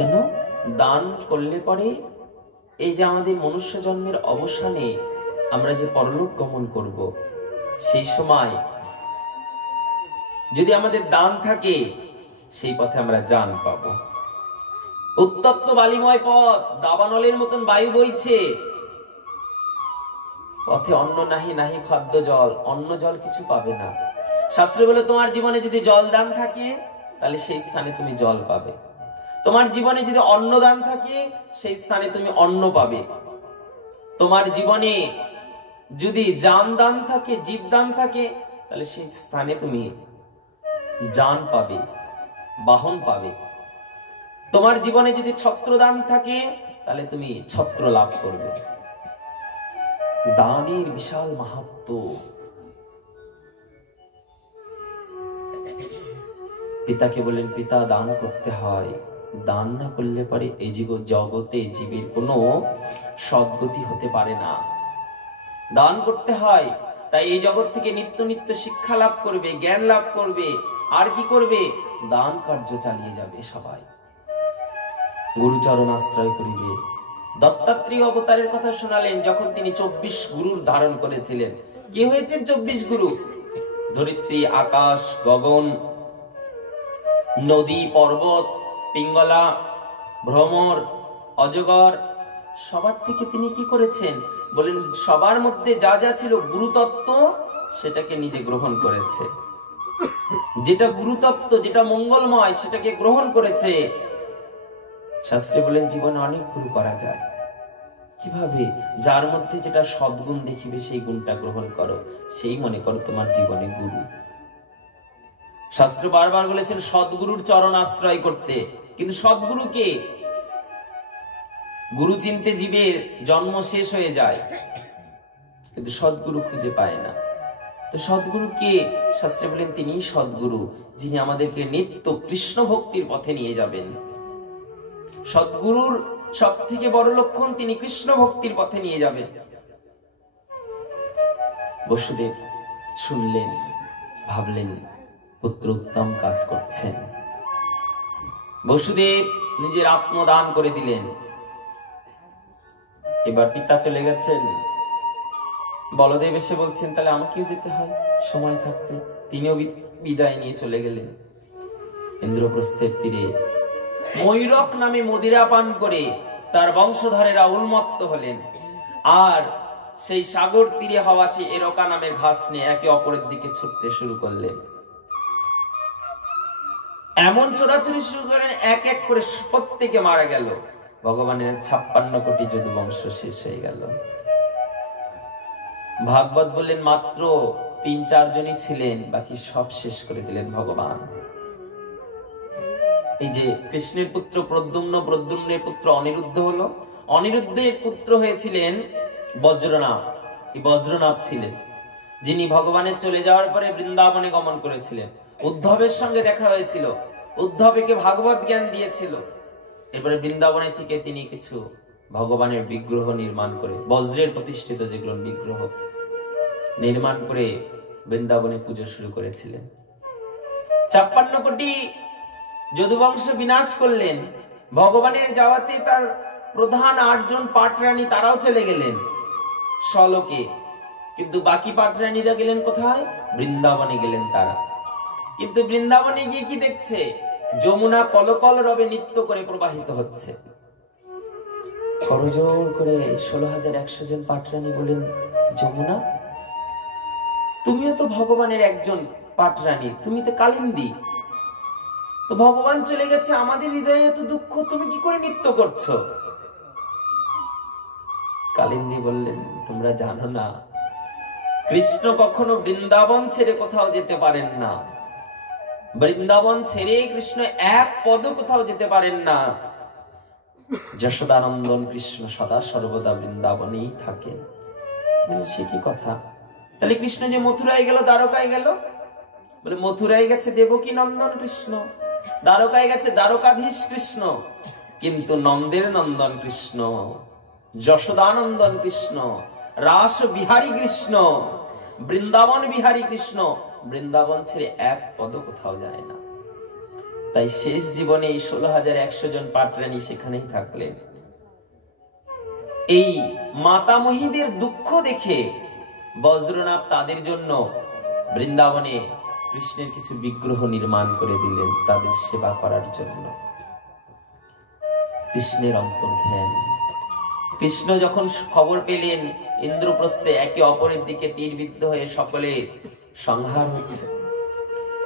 কেন? দান করলে পরে এই যে আমাদের মনুষ্য জন্মের অবসানে আমরা যে পরলোক গমন করব, সেই সময় যদি আমাদের দান থাকে, সেই পথে আমরা জান পাব। উত্তপ্ত বালিময় পথ, দাবানলের মতন বায়ু বইছে, পথে অন্ন নাহি, নাহি খাদ্য জল, অন্ন জল কিছু পাবে না। শাস্ত্র বলে তোমার জীবনে যদি জল দান থাকে, তাহলে সেই স্থানে তুমি জল পাবে। তোমার জীবনে যদি অন্ন দান থাকে, সেই স্থানে তুমি অন্ন পাবে। তোমার জীবনে যদি জান দান থাকে, জীব দান থাকে, তাহলে সেই স্থানে তুমি জান পাবে, বাহন পাবে। তোমার জীবনে যদি ছত্র দান থাকে, তাহলে তুমি ছত্র লাভ করবে। দানের বিশাল মাহাত্ম্য। পিতাকে বললেন, পিতা দান করতে হয়, দান না করলে পরে এই জগতে জীবের কোনো সদ্গতি হতে পারে না। দান করতে হয়, তাই এই জগৎ থেকে নিত্য নিত্য শিক্ষা লাভ করবে, জ্ঞান লাভ করবে, আর কি করবে? দান কার্য চালিয়ে যাবে সবাই। গুরুচরণ আশ্রয় করিবে। দত্তাত্রেয় অবতারের কথা শোনালেন, যখন তিনি 24 গুরুর ধারণ করেছিলেন। কি হয়েছে 24 গুরু? ধরিত্রী, আকাশ, গগন, নদী, পর্বত, পিঙ্গলা, ভ্রমর, অজগর, সবার থেকে তিনি কি করেছেন? বলেন, সবার মধ্যে যা যা ছিল গুরুতত্ত্ব, সেটাকে নিজে গ্রহণ করেছে। যেটা গুরুতত্ত্ব, যেটা মঙ্গলময়, সেটাকে গ্রহণ করেছে। শাস্ত্রে বলেন, জীবনে অনেক গুরু করা যায়। কিভাবে? যার মধ্যে যেটা সদ্গুণ দেখিবে, সেই গুণটা গ্রহণ করো, সেই মনে করো তোমার জীবনে গুরু। শাস্ত্র বারবার বলেছেন সদ্গুরুর চরণ আশ্রয় করতে। কিন্তু সদ্গুরু কে? গুরু চিনতে জীবের জন্ম শেষ হয়ে যায়, কিন্তু সদ্গুরু খুঁজে পায় না। তো সদ্গুরু কে? শাস্ত্রে বলেন, তিনি সদ্গুরু, যিনি আমাদেরকে নিত্য কৃষ্ণ ভক্তির পথে নিয়ে যাবেন। সদ্গুরুর সব থেকে বড় লক্ষণ, তিনি কৃষ্ণ ভক্তির পথে নিয়ে যাবেন। বসুদেব শুনলেন, ভাবলেন পুত্র উত্তম কাজ করছেন। বসুদেব নিজের আত্মদান করে দিলেন। এবার পিতা চলে গেছেন, বলদেব এসে বলছেন, তাহলে আমাকেও যেতে হয় সময় থাকতে। তিনিও বিদায় নিয়ে চলে গেলেন। ইন্দ্রপ্রস্থের তীরে ময়ূরক নামে মদিরা পান করে তার বংশধরেরা উন্মত্ত হলেন। আর সেই সাগর তীরে হওয়া সেই এরকা নামের ঘাস নিয়ে একে অপরের দিকে ছুটতে শুরু করলেন। এমন চোরাচুরি শুরু করেন, এক এক করে প্রত্যেকে মারা গেল। ভগবানের 56 কোটি যদুবংশ শেষ হয়ে গেল। ভাগবত বললেন, মাত্র 3-4 জনই ছিলেন, বাকি সব শেষ করে দিলেন ভগবান। এই যে কৃষ্ণের পুত্র প্রদ্যুম্ন, প্রদ্যুম্নের পুত্র অনিরুদ্ধ হলো। অনিরুদ্ধের পুত্র হয়েছিলেন বজ্রনাভ। এই বজ্রনাভ ছিলেন যিনি ভগবানের চলে যাওয়ার পরে বৃন্দাবনে গমন করেছিলেন। উদ্ধবের সঙ্গে দেখা হয়েছিল, উদ্ধবকে ভাগবত জ্ঞান দিয়েছিল। এরপরে বৃন্দাবনে থেকে তিনি কিছু ভগবানের বিগ্রহ নির্মাণ করে, বজ্রের প্রতিষ্ঠিত যেগুলো বিগ্রহ নির্মাণ করে বৃন্দাবনে পুজো শুরু করেছিলেন। 56 কোটি যদুবংশ বিনাশ করলেন। ভগবানের যাওয়াতে তার প্রধান 8 জন পাটরানী, তারাও চলে গেলেন স্বলোকে। কিন্তু বাকি পাটরানীরা গেলেন কোথায়? বৃন্দাবনে গেলেন তারা। কিন্তু বৃন্দাবনে গিয়ে কি দেখছে? যমুনা কলকল রবে নৃত্য করে প্রবাহিত হচ্ছে। করজোড় করে 16,100 জন পাটরানী বলেন, যমুনা, তুমিও তো ভগবানের একজন পাটরানী, তুমি তো কালিন্দী। তো ভগবান চলে গেছে, আমাদের হৃদয়ে এত দুঃখ, তুমি কি করে নৃত্য করছো? কালিন্দী বললেন, তোমরা জানো না, কৃষ্ণ কখনো বৃন্দাবন ছেড়ে কোথাও যেতে পারেন না। বৃন্দাবন ছেড়ে কৃষ্ণ এক পদ কোথাও যেতে পারেন না। যশোদানন্দন কৃষ্ণ সদা সর্বদা বৃন্দাবনেই থাকেন। সে কি কথা? তাহলে কৃষ্ণ যে মথুরায় গেল, দ্বারকায় গেল, বলে মথুরায় গেছে দেবকী নন্দন কৃষ্ণ, দ্বারকায় গেছে দ্বারকাধীশ কৃষ্ণ, কিন্তু নন্দের নন্দন কৃষ্ণ, যশোদানন্দন কৃষ্ণ, রাস বিহারী কৃষ্ণ, বৃন্দাবন বিহারী কৃষ্ণ বৃন্দাবন ছেড়ে এক পদ কোথাও যায় না। তাই শেষ জীবনে এই 16,100 জন পাটরানী সেখানেই থাকলেন। এই মাতামহীদের দুঃখ দেখে বজ্রনাভ তাদের জন্য বৃন্দাবনে কৃষ্ণের কিছু বিগ্রহ নির্মাণ করে দিলেন তাদের সেবা করার জন্য। কৃষ্ণের অন্তর্ধ্যান। কৃষ্ণ যখন খবর পেলেন ইন্দ্রপ্রস্থে একে অপরের দিকে তীরবিদ্ধ হয়ে সকলে সংহার হচ্ছে,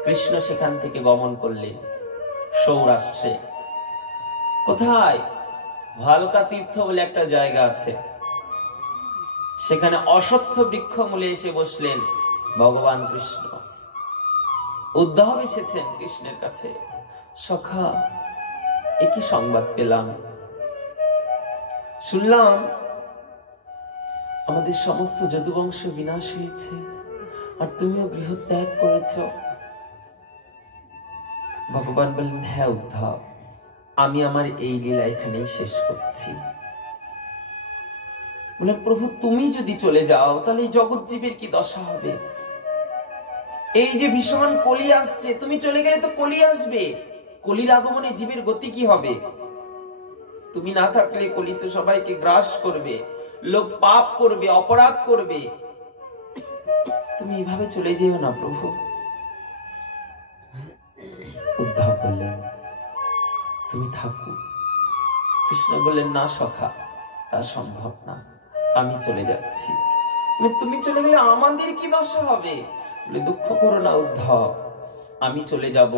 কৃষ্ণ সেখান থেকে গমন করলেন সৌরাষ্ট্রে। কোথায়? ভালকা তীর্থ বলে একটা জায়গা আছে, সেখানে অশ্বত্থ বৃক্ষ মূলে এসে বসলেন ভগবান কৃষ্ণ। উদ্ধব এসেছেন কৃষ্ণের কাছে, সখা একই সংবাদ পেলাম, শুনলাম আমাদের সমস্ত যদুবংশ বিনাশ হয়েছে আর তুমিও গৃহত্যাগ করেছ। ভগবান বললেন, হ্যাঁ উদ্ধব, আমি আমার এই লীলা এখানেই শেষ করছি। বলে, প্রভু তুমি যদি চলে যাও তাহলে এই জগৎ জীবের কি দশা হবে? এই যে ভীষণ কলি আসছে, তুমি চলে গেলে তো কলি আসবে, কলির আগমনে জীবের গতি কি হবে? তুমি না থাকলে কলি তো সবাইকে গ্রাস করবে, লোক পাপ করবে, অপরাধ করবে। তুমি এইভাবে চলে যেও না প্রভু। উদ্ধব বললেন, তুমি থাকো। কৃষ্ণ বললেন, না সখা, তা সম্ভব না, আমি চলে যাচ্ছি। তুমি চলে গেলে আমাদের কি দশা হবে? বলে, দুঃখ করো না উদ্ধব, আমি চলে যাব,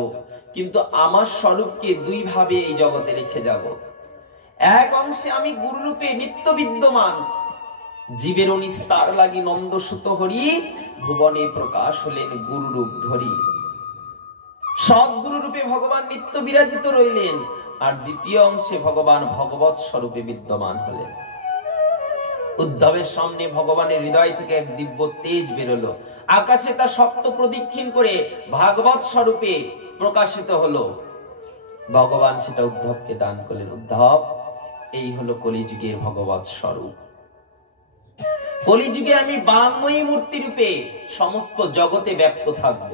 কিন্তু আমার স্বরূপকে দুই ভাবে এই জগতে রেখে যাব। এক অংশে আমি গুরু রূপে নিত্য বিদ্যমান, জীবের নিস্তার লাগি নন্দসুত হরি, ভুবনে প্রকাশ হলেন গুরু রূপ ধরি। সদ্গুরু রূপে ভগবান নিত্য বিরাজিত রইলেন, আর দ্বিতীয় অংশে ভগবান ভগবৎ স্বরূপে বিদ্যমান হলেন। উদ্ধবের সামনে ভগবানের হৃদয় থেকে এক দিব্য তেজ বেরোলো, আকাশে তা সপ্ত প্রদক্ষিণ করে ভাগবত স্বরূপে প্রকাশিত হলো। ভগবান সেটা উদ্ধবকে দান করলেন। উদ্ধব, এই হলো কলিযুগের ভগবৎ স্বরূপ। কলিযুগে আমি বাংময়ী মূর্তি রূপে সমস্ত জগতে ব্যাপ্ত থাকব,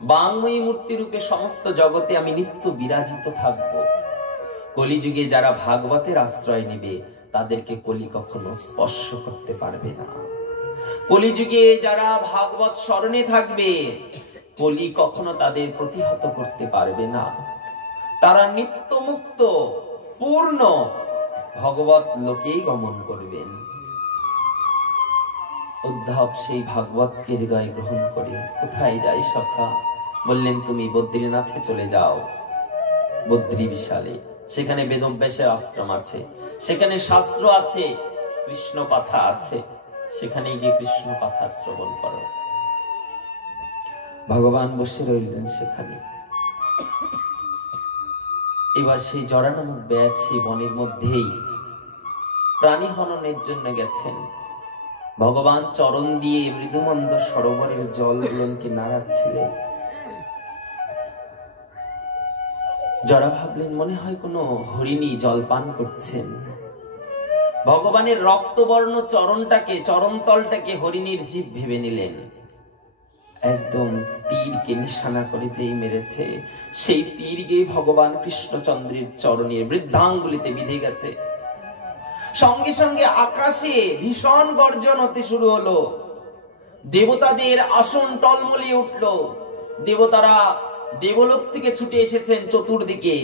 বাংময়ী মূর্তি রূপে সমস্ত জগতে আমি নিত্য বিরাজিত থাকব। কলিযুগে যারা ভাগবতের আশ্রয় নেবে তাদেরকে কলি কখনো স্পর্শ করতে পারবে না। কলিযুগে যারা ভাগবত স্মরণে থাকবে কলি কখনো তাদের প্রতিহত করতে পারবে না। তারা নিত্য মুক্ত পূর্ণ ভগবত লোকেই গমন করবেন। উদ্ধব সেই ভাগবতকে হৃদয়ে গ্রহণ করে কোথায় যাই সখা? বললেন, তুমি বদ্রীনাথে চলে যাও। বদ্রী বিশালে, সেখানে বেদব্যাসের আশ্রম আছে, সেখানে শাস্ত্র আছে, কৃষ্ণ কথা আছে, সেখানে গিয়ে কৃষ্ণ কথা শ্রবণ করো। ভগবান বসে রইলেন সেখানে। এবার সেই জরা নামক ব্যাস সেই বনের মধ্যেই প্রাণী হননের জন্য গেছেন। ভগবান চরণ দিয়ে মৃদুমন্দ সরোবরের জলগুলোকে নাড়াচ্ছিলেন। জরা ভাবলেন, মনে হয় কোনো হরিণী জলপান করছেন। ভগবানের রক্তবর্ণ চরণটাকে, চরণতলটাকে হরিণীর জীব ভেবে নিলেন। একদম তীরকে নিশানা করে যেই মেরেছে, সেই তীর গিয়ে ভগবান কৃষ্ণচন্দ্রের চরণের বৃদ্ধাঙ্গুলিতে বিঁধে গেছে। সঙ্গে সঙ্গে আকাশে ভীষণ গর্জন হতে শুরু হলো, দেবতাদের আসন টলমলিয়ে উঠল। দেবতারা দেবলোক থেকে ছুটে এসেছেন চতুর্দিকে।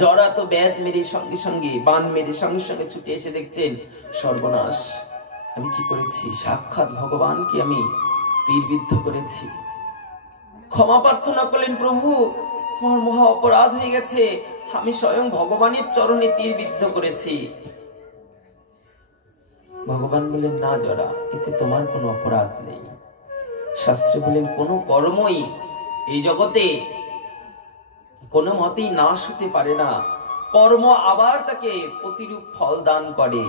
জরা তো বেদ মেরে সঙ্গে সঙ্গে, বান মেরে সঙ্গে সঙ্গে ছুটে এসে দেখছেন, সর্বনাশ, আমি কি করেছি? সাক্ষাৎ ভগবানকে আমি তীরবিদ্ধ করেছি। ক্ষমা প্রার্থনা করলেন, প্রভু আমার মহা অপরাধ হয়ে গেছে, আমি স্বয়ং ভগবানের চরণে তীরবিদ্ধ করেছি। ভগবান বলেন, না জরা, এতে তোমার কোনো অপরাধ নেই। শাস্ত্রে বলেন, কোনো কর্মই এই জগতে কোনো মতেই নাশ হতে পারে না, কর্ম আবার তাকে প্রতিরূপ ফল দান করে।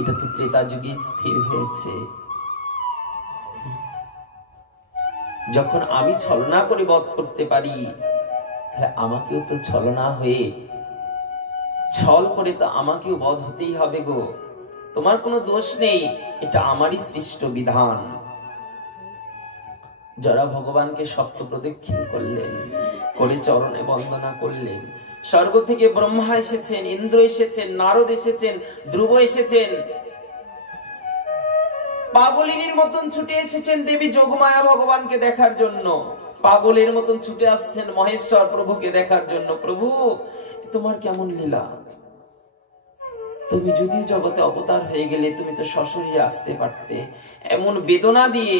এটা তো ত্রেতা যুগে স্থির হয়েছে। যখন আমি ছলনা করে বধ করতে পারি, তাহলে আমাকেও তো ছলনা হয়ে ছল করে তো আমাকেও বধ হতেই হবে গো। তোমার কোনো দোষ নেই, এটা আমারই সৃষ্ট বিধান। যারা ভগবানকে সপ্ত প্রদক্ষিণ করলেন, করে চরণে বন্দনা করলেন। স্বর্গ থেকে ব্রহ্মা এসেছেন, ইন্দ্র এসেছেন, নারদ এসেছেন, ধ্রুব এসেছেন, পাগলিনীর মতন ছুটে এসেছেন দেবী যোগমায়া ভগবানকে দেখার জন্য, পাগলের মতন ছুটে আসছেন মহেশ্বর প্রভুকে দেখার জন্য। প্রভু, তোমার কেমন লীলা, তুমি যদিও জগতে অবতার হয়ে গেলে, তুমি তো সশরীরে আসতে পারতে, এমন বেদনা দিয়ে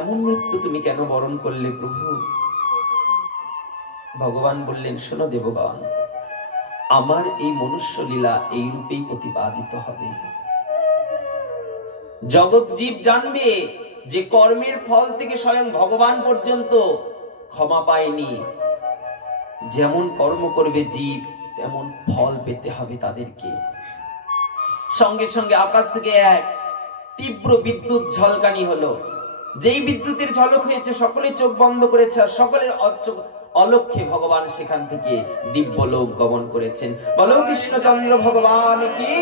এমন মৃত্যু তুমি কেন বরণ করলে প্রভু? ভগবান বললেন, শোনো দেবগণ, আমার এই মনুষ্য লীলা এই রূপেই প্রতিপাদিত হবে। জগৎ জীব জানবে যে কর্মের ফল থেকে স্বয়ং ভগবান পর্যন্ত ক্ষমা পায়নি। যেমন কর্ম করবে জীব, তেমন ফল পেতে হবে তাদেরকে। সঙ্গে সঙ্গে আকাশ থেকে এক তীব্র বিদ্যুৎ ঝলকানি হলো। যেই বিদ্যুতের ঝলক হয়েছে, সকলে চোখ বন্ধ করেছে, আর সকলের অলক্ষ্যে ভগবান সেখান থেকে দিব্যলোক গমন করেছেন। বলো কৃষ্ণচন্দ্র ভগবান কি।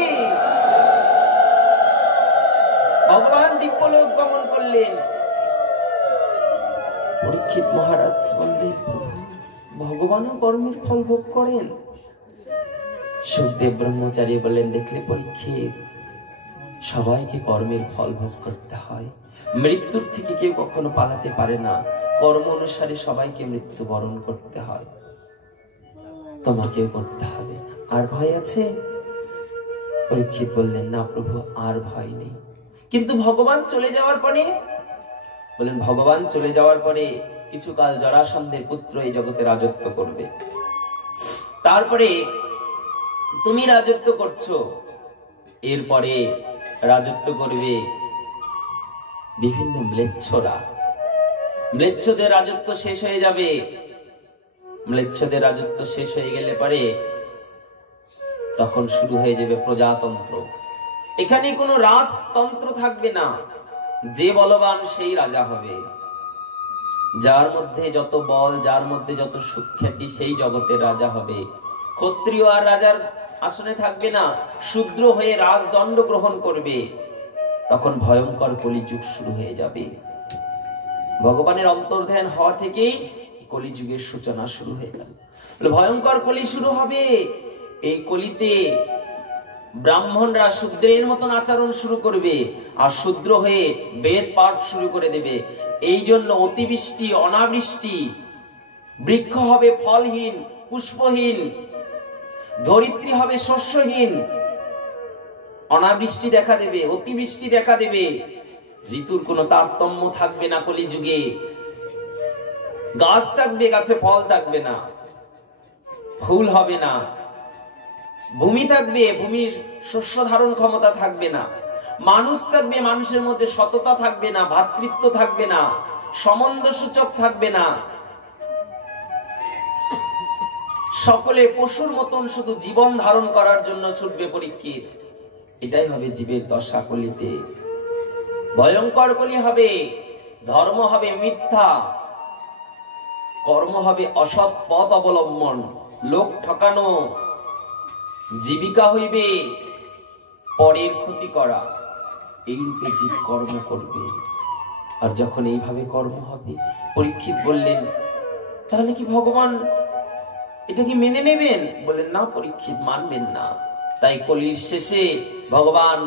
ভগবান দিব্যলোক গমন করলেন। পরীক্ষিত মহারাজ বললেন, ভগবানও কর্মের ফল ভোগ করেন? সুখদেব ব্রহ্মচারী বললেন, দেখলে পরীক্ষিত, সবাইকে কর্মের ফল ভোগ করতে হয়। মৃত্যুর থেকে কেউ কখনো পালাতে পারে না, কর্ম অনুসারে সবাইকে মৃত্যু বরণ করতে হয়, তোমাকেও করতে হবে। আর ভয় আছে? পরীক্ষিত বললেন, না প্রভু, আর ভয় নেই। কিন্তু ভগবান চলে যাওয়ার পরে? বলেন, ভগবান চলে যাওয়ার পরে কিছুকাল জরাসন্ধের পুত্র এই জগতে রাজত্ব করবে। তারপরে তুমি রাজত্ব করছো, এরপরে রাজত্ব করবে বিভিন্ন ম্লেচ্ছরা। ম্লেচ্ছদের রাজত্ব শেষ হয়ে যাবে। ম্লেচ্ছদের রাজত্ব শেষ হয়ে গেলে পরে তখন শুরু হয়ে যাবে প্রজাতন্ত্র। এখানে কোনো রাজতন্ত্র থাকবে না। যে বলবান সেই রাজা হবে, যার মধ্যে যত বল, যার মধ্যে যত সুখ্যাতি, সেই জগতের রাজা হবে। ক্ষত্রিয় আর রাজার আসনে থাকবে না, শূদ্র হয়ে রাজদণ্ড গ্রহণ করবে। তখন ভয়ঙ্কর কলিযুগ শুরু হয়ে যাবে। ভগবানের অন্তর্ধান হওয়া থেকেই কলিযুগের সূচনা শুরু হয়ে গেল। ভয়ঙ্কর কলি শুরু হবে। এই কলিতে ব্রাহ্মণরা শূদ্রের মতন আচরণ শুরু করবে, আর শূদ্র হয়ে বেদ পাঠ শুরু করে দেবে। এই জন্য অতিবৃষ্টি, অনাবৃষ্টি, বৃক্ষ হবে ফলহীন, পুষ্পহীন, ধরিত্রী হবে শস্যহীন। অনাবৃষ্টি দেখা দেবে, অতিবৃষ্টি দেখা দেবে, ঋতুর কোনো তারতম্য থাকবে না কলিযুগে। গাছ থাকবে, গাছে ফল থাকবে না, ফুল হবে না। ভূমি থাকবে, ভূমির শস্য ধারণ ক্ষমতা থাকবে না। মানুষ থাকবে, মানুষের মধ্যে সততা থাকবে না, ভ্রাতৃত্ব থাকবে না, সম্বন্ধ সূচক থাকবে না। সকলে পশুর মতন শুধু জীবন ধারণ করার জন্য ছুটবে। পরীক্ষিত, এটাই হবে জীবের দশা কলিতে। ভয়ঙ্কর কলি হবে। ধর্ম হবে মিথ্যা, কর্ম হবে অসৎ পথ অবলম্বন, লোক ঠকানো, জীবিকা হইবে পরের ক্ষতি করা। এই রূপে জীব কর্ম করবে। আর যখন এইভাবে কর্ম হবে, পরীক্ষিত বললেন, তাহলে কি ভগবান এটা কি মেনে নেবেন? বললেন, না পরীক্ষিত, মানবেন না। তাই কলির শেষে ভগবান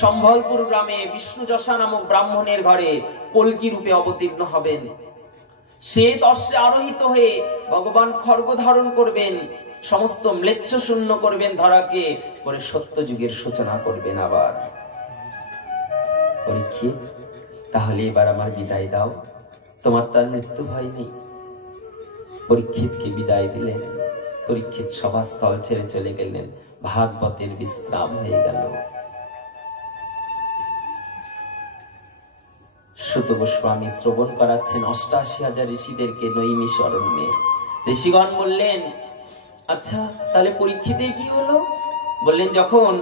সম্বলপুর গ্রামে বিষ্ণুযশা নামক ব্রাহ্মণের ঘরে কল্কি রূপে অবতীর্ণ হবেন। সে অশ্বে আরোহিত হয়ে ভগবান খড়গ ধারণ করবেন, সমস্ত ম্লেচ্ছ শূন্য করবেন ধরাকে, করে সত্য যুগের সূচনা করবেন আবার। পরীক্ষিত, তাহলে এবার আমার বিদায় দাও, তোমার তার মৃত্যু ভয় নেই। পরীক্ষিতকে বিদায় দিলেন। পরীক্ষিত সভাস্থল ছেড়ে চলে গেলেন। ভাগবতের বিশ্রাম হয়ে গেল। সুত গোস্বামী শ্রবণ করাচ্ছেন ৮৮,০০০ ঋষিদেরকে নৈমিষ অরণ্যে। ঋষিগণ বললেন, আচ্ছা তাহলে পরীক্ষিতের কি হলো? বললেন, যখন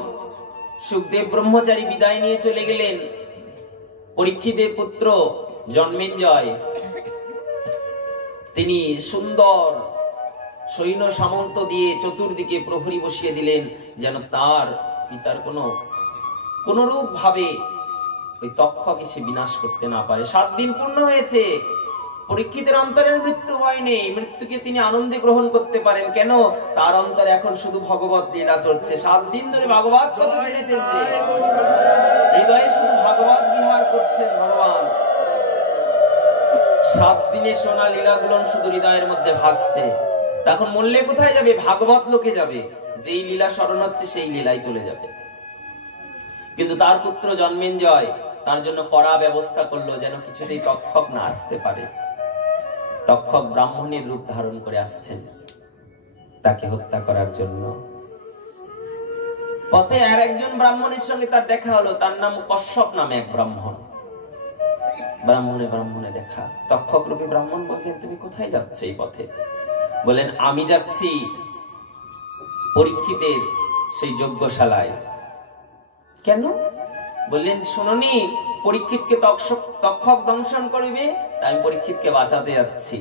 সুখদেব ব্রহ্মচারী বিদায় নিয়ে চলে গেলেন, পরীক্ষিতের পুত্র জন্মেঞ্জয় তিনি সুন্দর সৈন্য সামন্ত দিয়ে চতুর্দিকে প্রহরী বসিয়ে দিলেন, যেন তার পিতার কোন রূপ ভাবে ওই তক্ষক এসে বিনাশ করতে না পারে। 7 দিন পূর্ণ হয়েছে, পরীক্ষিতের অন্তরের মৃত্যু হয় নেই, মৃত্যুকে তিনি আনন্দে গ্রহণ করতে পারেন। কেন? তার অন্তরে এখন শুধু ভগবত লীলা চলছে। 7 দিন ধরে ভাগবত কথা শুনেছেন, হৃদয়ে শুধু ভাগবত বিহার করছেন ভগবান। 7 দিনে শোনা লীলাগুলো শুধু হৃদয়ের মধ্যে ভাসছে। তখন মরলে কোথায় যাবে? ভাগবত লোকে যাবে। যেই লীলা স্মরণ হচ্ছে সেই লীলাই চলে যাবে। কিন্তু তার পুত্র জন্মেঞ্জয় তার জন্য কড়া ব্যবস্থা করলো, যেন কিছুতেই তক্ষক না আসতে পারে। তক্ষক ব্রাহ্মণের রূপ ধারণ করে আসছেন তাকে হত্যা করার জন্য। পথে আর একজন ব্রাহ্মণের সঙ্গে তার দেখা হলো, তার নাম কশ্যপ নামে এক ব্রাহ্মণ। ব্রাহ্মণে দেখা। তক্ষক রূপী ব্রাহ্মণ বলছেন, তুমি কোথায় যাচ্ছ এই পথে? বলেন, আমি যাচ্ছি পরীক্ষিতের সেই যজ্ঞশালায়। কেন? বললেন, শুনুনি, পরীক্ষিতকে তক্ষক দংশন করবে, তাই আমি পরীক্ষিতকে বাঁচাতে যাচ্ছি।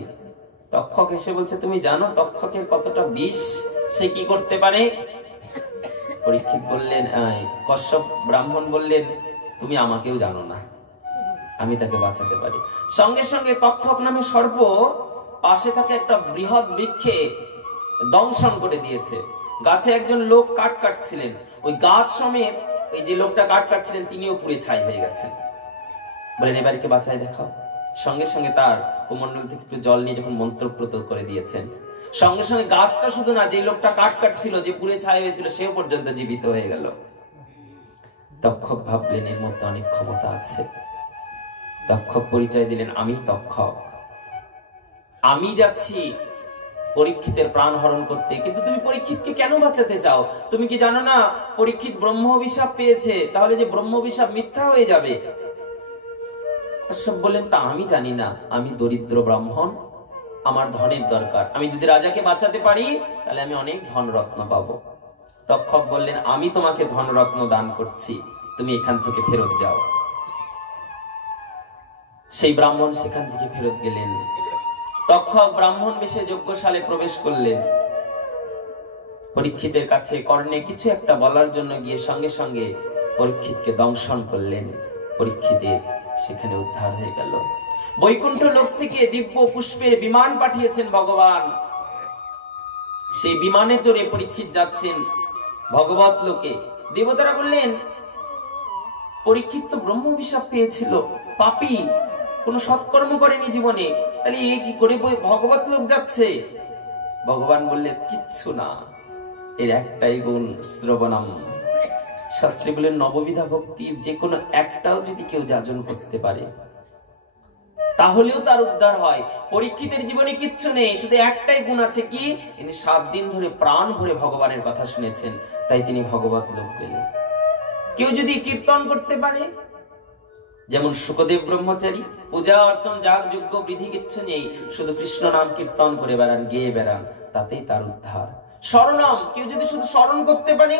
তক্ষক এসে বলছে, তুমি জানো তক্ষকের কতটা বিষ, সে কি করতে পারে? পরীক্ষিত বললেন, কশ্যপ ব্রাহ্মণ বললেন, তুমি আমাকেও জানো না, আমি তাকে বাঁচাতে পারি। সঙ্গে সঙ্গে তক্ষক নামে সর্প পাশে থাকে একটা বৃহৎ বৃক্ষে দংশন করে দিয়েছে। গাছে একজন লোক কাঠ কাটছিলেন, ওই গাছ সমেত এই যে লোকটা কাঠ কাটছিলেন তিনিও পুড়ে ছাই হয়ে গেছেন। বলেন, এবারকে বাঁচায় দেখাও। সঙ্গে সঙ্গে তার কুমণ্ডল থেকে একটু জল নিয়ে যখন মন্ত্রপ্রত করে দিয়েছেন, সঙ্গে সঙ্গে গাছটা শুধু না, যে লোকটা কাঠ কাটছিল, যে পুড়ে ছাই হয়েছিল, সে পর্যন্ত জীবিত হয়ে গেল। তক্ষক ভাবলেন এর মধ্যে অনেক ক্ষমতা আছে। তক্ষক পরিচয় দিলেন, আমি তক্ষক, আমি যাচ্ছি পরীক্ষিতের প্রাণ হরণ করতে। কিন্তু তুমি পরীক্ষিতকে কেন বাঁচাতে চাও? তুমি কি জানো না পরীক্ষিত ব্রহ্ম অভিশাপ পেয়েছে? তাহলে যে ব্রহ্ম অভিশাপ মিথ্যা হয়ে যাবে। সব বললেন, তা আমি জানি না, আমি দরিদ্র ব্রাহ্মণ, আমার ধনের দরকার। আমি যদি রাজাকে বাঁচাতে পারি তাহলে আমি অনেক ধন রত্ন পাবো। তক্ষক বললেন, আমি তোমাকে ধন রত্ন দান করছি, তুমি এখান থেকে ফেরত যাও। সেই ব্রাহ্মণ সেখান থেকে ফেরত গেলেন। তক্ষক ব্রাহ্মণ বেশে যজ্ঞশালে প্রবেশ করলেন। পরীক্ষিতের কাছে কর্ণে কিছু একটা বলার জন্য গিয়ে সঙ্গে সঙ্গে পরীক্ষিতকে দংশন করলেন। পরীক্ষিতের সেখানে উদ্ধার হয়ে গেল। বৈকুণ্ঠ লোক থেকে দিব্য পুষ্পের বিমান পাঠিয়েছেন ভগবান। সেই বিমানে চড়ে পরীক্ষিত যাচ্ছেন ভগবত লোকে। দেবতারা বললেন, পরীক্ষিত তো ব্রহ্ম অভিশাপ পেয়েছিল, পাপী, কোন সৎকর্ম করেনি জীবনে, তাহলে এ কি করে ভগবত লোক যাচ্ছে? ভগবান বললেন, কিচ্ছু না, এর একটাই গুণ, শ্রবণম। শাস্ত্রী বলেন, নববিধা ভক্তির যে কোনো একটাও যদি কেউ যাজন করতে পারে তাহলেও তার উদ্ধার হয়। পরীক্ষিতের জীবনে কিচ্ছু নেই, শুধু একটাই গুণ আছে, কি? তিনি 7 দিন ধরে প্রাণ ভরে ভগবানের কথা শুনেছেন, তাই তিনি ভগবত লোক গেলেন। কেউ যদি কীর্তন করতে পারে, যেমন শুকদেব ব্রহ্মচারী, পূজা অর্চন যাগ যজ্ঞ বিধি কিচ্ছু নেই, শুধু কৃষ্ণ নাম কীর্তন করে বেড়ান, গেয়ে বেড়ান, তাতেই তার উদ্ধার। স্মরণম, কেউ যদি শুধু স্মরণ করতে পারে,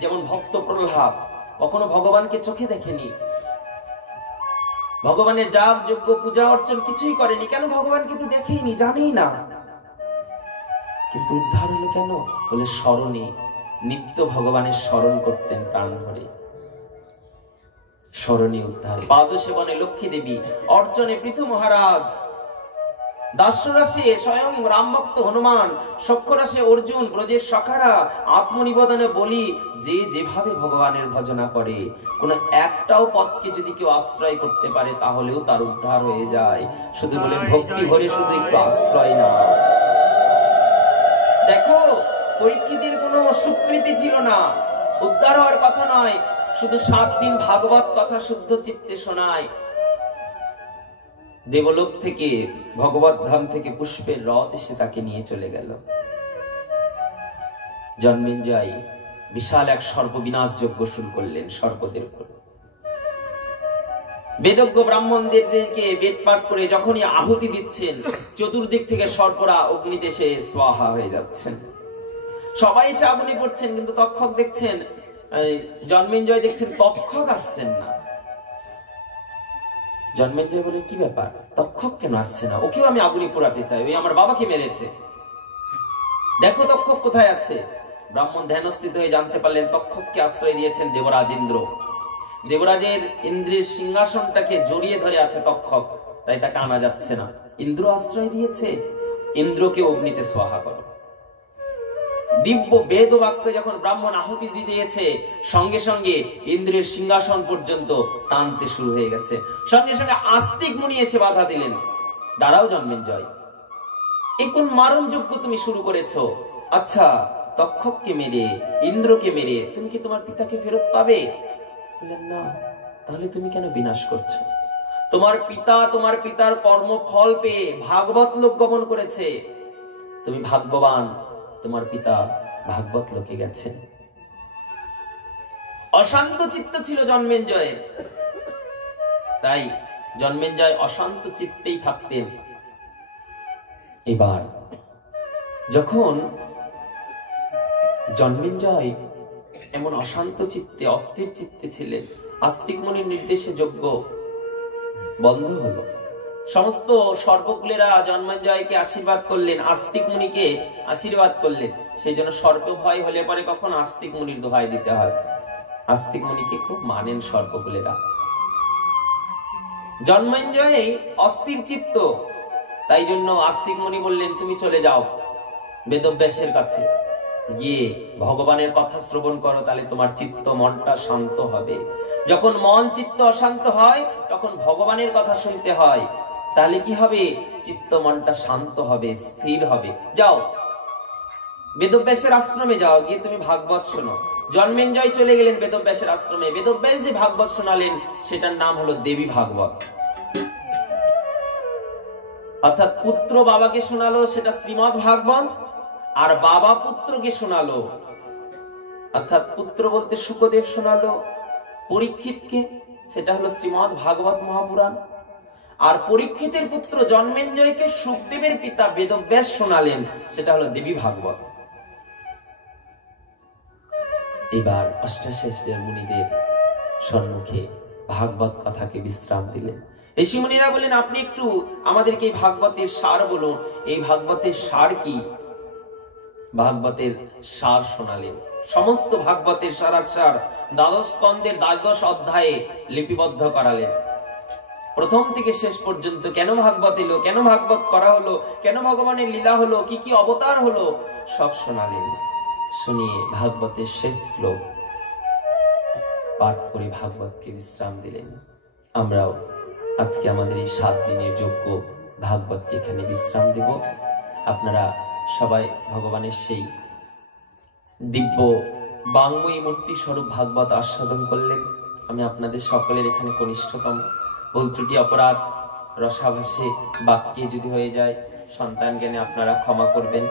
যেমন ভক্ত প্রহ্লাদ, কখনো ভগবানকে চোখে দেখেনি, ভগবানের যাগ যজ্ঞ পূজা অর্চন কিছুই করেনি। কেন? ভগবানকে তো দেখেইনি, জানেই না, কিন্তু উদ্ধার হলো কেন? বলে স্মরণে, নিত্য ভগবানের স্মরণ করতেন প্রাণ ভরে, স্মরণে উদ্ধার। পাদ সেবনে লক্ষ্মী দেবী, অর্চনে পৃথু মহারাজ, দাস্যরাশে স্বয়ং রাম ভক্ত হনুমান, সখ্যরাশে অর্জুন, ব্রজের সখারা, আত্মনিবেদনে বলি, যে যেভাবে ভগবানের ভজনা করে, কোন একটাও পথকে যদি কেউ আশ্রয় করতে পারে তাহলেও তার উদ্ধার হয়ে যায়। শুধু বলে ভক্তি ভরে শুধু একটু আশ্রয় না। দেখো, পরীক্ষিতের কোনো সুকৃতি ছিল না, উদ্ধার হওয়ার কথা নয়, শুধু 7 দিন ভাগবত কথা শুদ্ধ চিত্তে শোনায়। দেবলোক থেকে, ভগবত ধাম থেকে পুষ্পের রথ এসে তাকে নিয়ে চলে গেল। জন্মেঞ্জয় বিশাল এক সর্প বিনাশ যজ্ঞ শুরু করলেন সর্পদের উপর। বেদজ্ঞ ব্রাহ্মণদেরকে বেদ পাঠ করে যখনই আহুতি দিচ্ছেন, চতুর্দিক থেকে সর্পরা অগ্নিতে সে স্বাহা হয়ে যাচ্ছেন। সবাই এসে আগুনে পড়ছেন, কিন্তু তক্ষক দেখছেন, জন্মেঞ্জয় দেখছেন তক্ষক আসছেন না। জন্মেঞ্জয় বলে, কি ব্যাপার, তক্ষক কেন আসছে না? ওকেও আমি আগুনে পোড়াতে চাই, ওই আমার বাবাকে মেরেছে, দেখো তক্ষক কোথায় আছে। ব্রাহ্মণ ধ্যানস্থিত হয়ে জানতে পারলেন তক্ষককে আশ্রয় দিয়েছেন দেবরাজ ইন্দ্র। দেবরাজের ইন্দ্রের সিংহাসনটাকে জড়িয়ে ধরে আছে তক্ষক, তাই তাকে আনা যাচ্ছে না। ইন্দ্র আশ্রয় দিয়েছে, ইন্দ্রকে অগ্নিতে সোহা করো। দিব্য বেদ বাক্য যখন ব্রাহ্মণ আহুতি দিয়েছে, সঙ্গে সঙ্গে ইন্দ্রের সিংহাসন পর্যন্ত টানতে শুরু হয়ে গেছে। সঙ্গে সঙ্গে আস্তিক মুনি এসে বাধা দিলেন, দাঁড়াও জন্মেঞ্জয়, এই কোন মারণ যজ্ঞ তুমি শুরু করেছো? আচ্ছা, তক্ষককে মেরে, ইন্দ্রকে মেরে তুমি কি তোমার পিতাকে ফেরত পাবে? বললেন না। তাহলে তুমি কেন বিনাশ করছো? তোমার পিতা তোমার পিতার কর্মফল পেয়ে ভাগবত লোক গমন করেছে, তুমি ভাগ্যবান, তোমার পিতা ভাগবত লোকে গেছেন। অশান্ত চিত্ত ছিল জন্মেঞ্জয়ের, তাই জন্মেঞ্জয় অশান্ত চিত্তেই থাকতেন। এবার যখন জন্মেঞ্জয় এমন অশান্ত চিত্তে, অস্থির চিত্তে ছিলেন, আস্তিক মুনির নির্দেশে যজ্ঞ বন্ধ হলো। সমস্ত সর্পকুলেরা জন্মেঞ্জয়কে আশীর্বাদ করলেন, আস্তিক মুনিকে আশীর্বাদ করলেন। সেই জন্য সর্প ভয় হলে পরে কখন আস্তিক মুনির দোহাই দিতে হয়। আস্তিক মুনিকে খুব মানেন সর্পকুলেরা। জন্মেঞ্জয় অস্থির চিত্ত, তাই জন্য আস্তিক মুনি বললেন, তুমি চলে যাও বেদব্যাসের কাছে, গিয়ে ভগবানের কথা শ্রবণ করো, তাহলে তোমার চিত্ত মনটা শান্ত হবে। যখন মন চিত্ত অশান্ত হয় তখন ভগবানের কথা শুনতে হয়, তাহলে কি হবে? চিত্ত মনটা শান্ত হবে, স্থির হবে। যাও বেদব্যাসের আশ্রমে যাও, গিয়ে তুমি ভাগবত শোনো। জন্মেঞ্জয় চলে গেলেন বেদব্যাসের আশ্রমে। বেদব্যাস যে ভাগবত শোনালেন সেটার নাম হলো দেবী ভাগবত। অর্থাৎ পুত্র বাবাকে শোনালো, সেটা শ্রীমদ ভাগবত, আর বাবা পুত্রকে শোনালো, অর্থাৎ পুত্র বলতে শুকদেব শোনালো পরীক্ষিতকে, সেটা হলো শ্রীমদ ভাগবত মহাপুরাণ। আর পরীক্ষিতের পুত্র জন্মেঞ্জয়কে শুকদেবের পিতা বেদব্যাস শোনালেন, সেটা হলো দেবী ভাগবত। এবার অষ্টাশেষের মুনিদের সম্মুখে ভাগবত কথাকে বিশ্রাম দিলেন। ঋষি মুনিরা বলেন, আপনি একটু আমাদেরকে এই ভাগবতের সার বলুন, এই ভাগবতের সার কি? ভাগবতের সার শোনালেন। সমস্ত ভাগবতের সারাসার দ্বাদশ স্কন্ধের দ্বাদশ অধ্যায়ে লিপিবদ্ধ করালেন। প্রথম থেকে শেষ পর্যন্ত কেন ভাগবত এলো, কেন ভাগবত করা হলো, কেন ভগবানের লীলা হলো, কি কি অবতার হলো, সব শোনালেন। শুনিয়ে ভাগবতের শেষ শ্লোক পাঠ করে ভাগবতকে বিশ্রাম দিলেন। আমরাও আজকে আমাদের এই 7 দিনের যজ্ঞ ভাগবতকে এখানে বিশ্রাম দেব। আপনারা সবাই ভগবানের সেই দিব্য বাংময়ী মূর্তি স্বরূপ ভাগবত আস্বাদন করলেন। আমি আপনাদের সকলের এখানে কনিষ্ঠতম, ভুল ত্রুটি অপরাধ রসাভাসে বাক্যে যদি হয়ে যায়, সন্তান জ্ঞানে আপনারা ক্ষমা করবেন।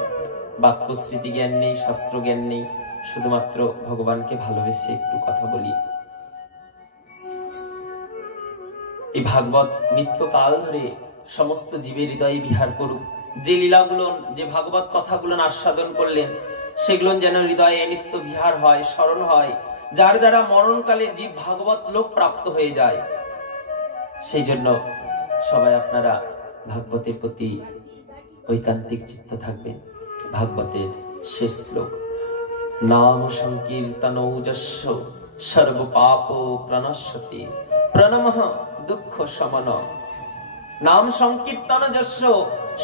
বাক্য স্মৃতি জ্ঞান নেই, শাস্ত্র জ্ঞান নেই, শুধুমাত্র ভগবানকে ভালোবেসে একটু কথা বলি। এই ভাগবত নিত্যকাল ধরে সমস্ত জীবের হৃদয়ে বিহার করুক। যে লীলাগুলো, যে ভাগবত কথাগুলো আস্বাদন করলেন, সেগুলো যেন হৃদয়ে নিত্য বিহার হয়, স্মরণ হয়, যার দ্বারা মরণকালে জীব ভাগবত লোক প্রাপ্ত হয়ে যায়। সেই জন্য সবাই আপনারা ভাগবতের প্রতি ঐকান্তিক চিত্ত থাকবেন। ভাগবতের শেষ শ্লোক, নাম সংকীর্তনৌ যস্য সর্ব পাপ প্রণশ্যতি প্রণমঃ দুঃখ শমন। নাম সংকীর্তন যস্য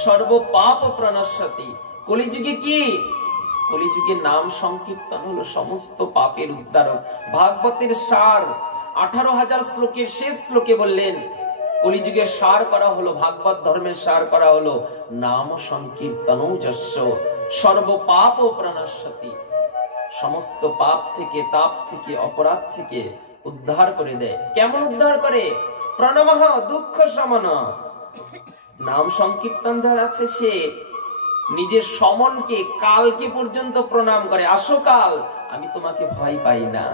সর্ব পাপ প্রণশ্যতি। কলিযুগে কি? কলিযুগে নাম সংকীর্তন হলো সমস্ত পাপের উদ্ধারক। ভাগবতের সার 18,000 শ্লোকের শেষ শ্লোকে বললেন, কলিযুগের সার করা হলো, ভাগবত ধর্মের সার করা হলো নাম সংকীর্তনৌ যস্য সর্ব পাপ প্রণশ্যতি। সমস্ত পাপ থেকে, তাপ থেকে, অপরাধ থেকে উদ্ধার করে দেয়। কেমন উদ্ধার করে? প্রণমঃ দুঃখ শমন। নাম সংকীর্তন যার আছে, সে নিজের সমনকে, কালকে পর্যন্ত প্রণাম করে। আসো কাল, আমি তোমাকে ভয় পাই না।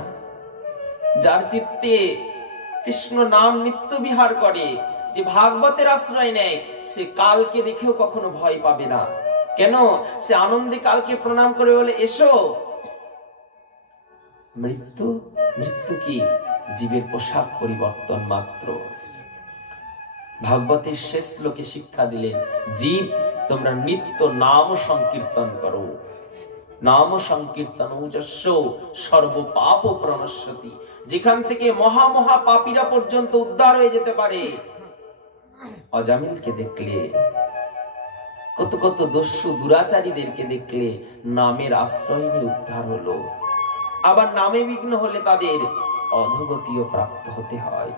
যার চিত্তে কৃষ্ণ নাম নিত্য বিহার করে, যে ভাগবতের আশ্রয় নেয়, সে কালকে দেখেও কখনো ভয় পাবে না। কেন? সে আনন্দে কালকে প্রণাম করে বলে, এসো। মৃত্যু, মৃত্যু কি? জীবের পোশাক পরিবর্তন মাত্র। ভাগবতের শেষ শ্লোকে শিক্ষা দিলেন, জীব তোমরা নিত্য নাম সংকীর্তন করো। নাম সংকীর্তন যস্য সর্ব পাপ প্রণশ্যতি, যেখান থেকে মহা মহা পাপীরা পর্যন্ত উদ্ধার হয়ে যেতে পারে। অজামিলকে দেখলে, কত কত দস্যু দুরাচারীদেরকে দেখলে নামের আশ্রয় নিয়ে উদ্ধার হলো। আবার নামে বিঘ্ন হলে তাদের অধোগতিও প্রাপ্ত হতে হয়।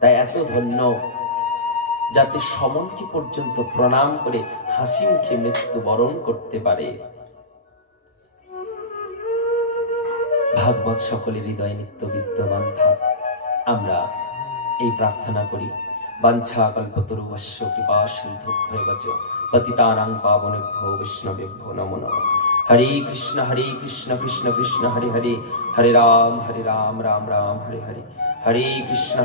তাই এত ধন্য যাতে সমনকে পর্যন্ত প্রণাম করে হাসি মুখে মৃত্যুবরণ করতে পারে। ভাগবত সকলের হৃদয়ে নিত্য বিদ্যমান থাক, আমরা এই প্রার্থনা করি। বাঞ্ছা কল্পতরুভ্যশ্চ কৃপা সিন্ধুভ্যেব চ পতিতানাং পাবনেভ্যো বৈষ্ণবেভ্যো নমো নমঃ। হরে কৃষ্ণ কৃষ্ণ কৃষ্ণ হরে হরে, হরে রাম রাম রাম হরে হরে, হরে কৃষ্ণ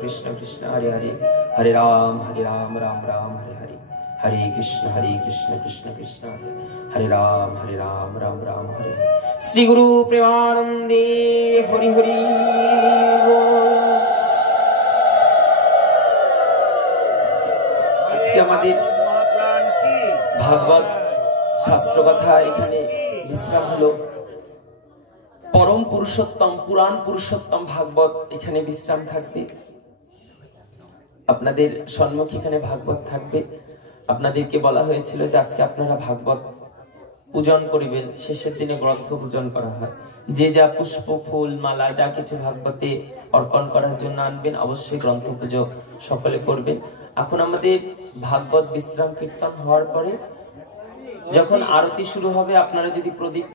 কৃষ্ণ কৃষ্ণ হরে হরে, হরে রাম রাম রাম হরে হরে, হরে কৃষ্ণ কৃষ্ণ কৃষ্ণ হরে রাম রাম রাম হরে হরে। শ্রী গুরু প্রেমানন্দে হরি হরি বল। আজকে আমাদের ভাগবত শাস্ত্র কথা এখানে বিশ্রাম হলো। পরম পুরুষোত্তম পুরাণ পুরুষোত্তম ভাগবত এখানে বিশ্রাম থাকবে। আপনাদের সম্মুখে এখানে ভাগবত থাকবে। আপনাদেরকে বলা হয়েছিল যে আজকে আপনারা ভাগবত পূজন করিবেন। শেষের দিনে গ্রন্থ পূজন করা হয়। যে যা পুষ্প ফুল মালা যা কিছু ভাগবতে অর্পণ করার জন্য আনবেন, অবশ্যই গ্রন্থ পুজো সকলে করবেন। এখন আমাদের ভাগবত বিশ্রাম কীর্তন হওয়ার পরে যখন আরতি শুরু হবে, আপনারা যদি প্রদীপ